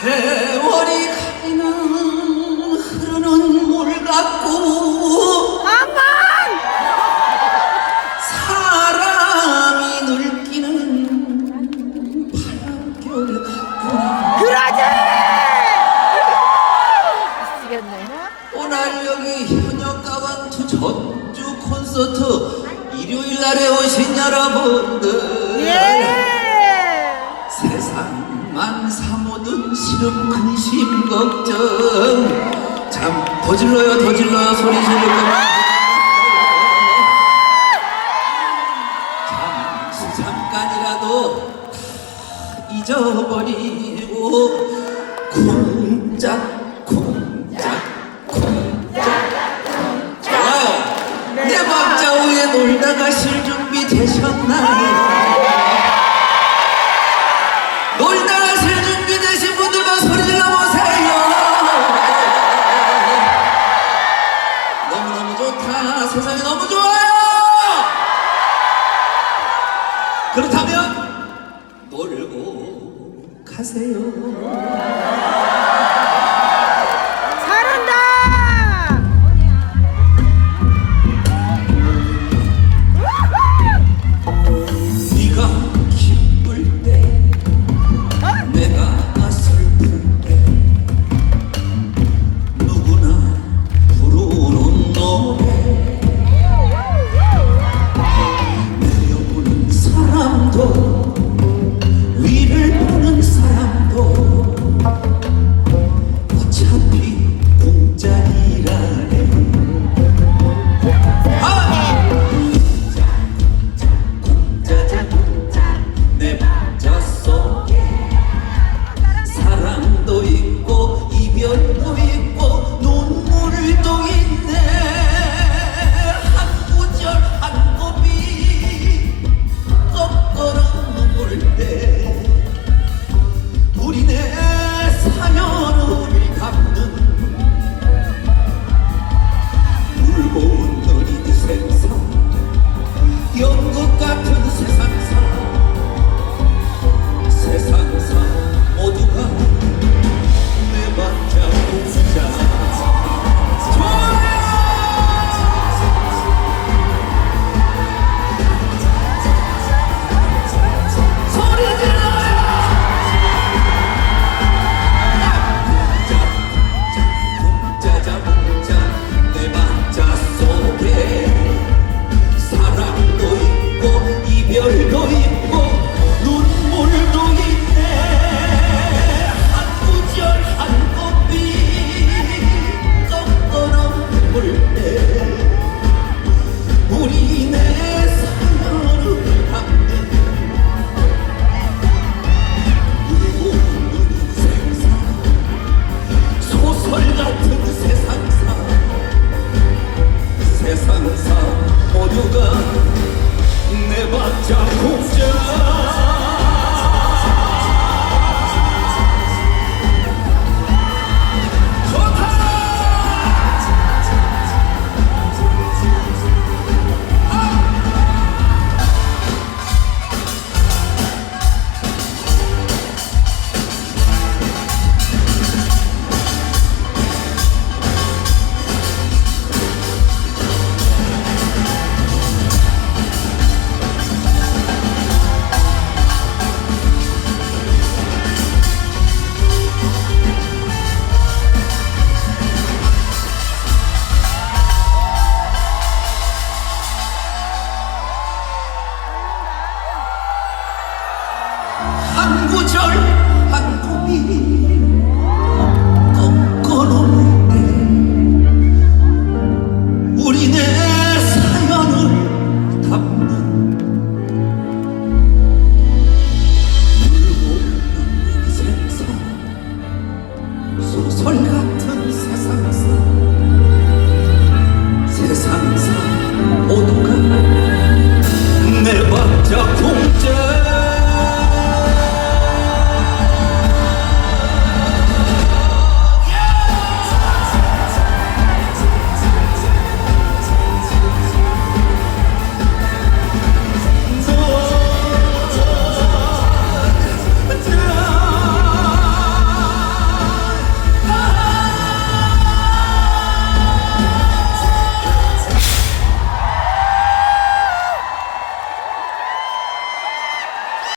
세월이 가는 흐르는 물 같고 가만! 사람이 늙기는 바람결 같고 그러지! 미치겠네. 오늘 여기 현역가왕투 전주 콘서트 일요일 날에 오신 여러분들 예! 시름 근심 걱정 참 더 질러요 더 질러요 소리 지르고 잠시 잠깐이라도 다 잊어버리고 쿵짝 쿵짝 쿵짝 좋아요 내 박자 위에 놀다 가 실 준비 되셨나요? 세상이 너무 좋아요. 그렇다면 놀고 가세요 절한 고민 꺾어놓을 때 우리네 사연을 담는 물고 있는 세상. 소설 같은 세상사. 세상사 모두가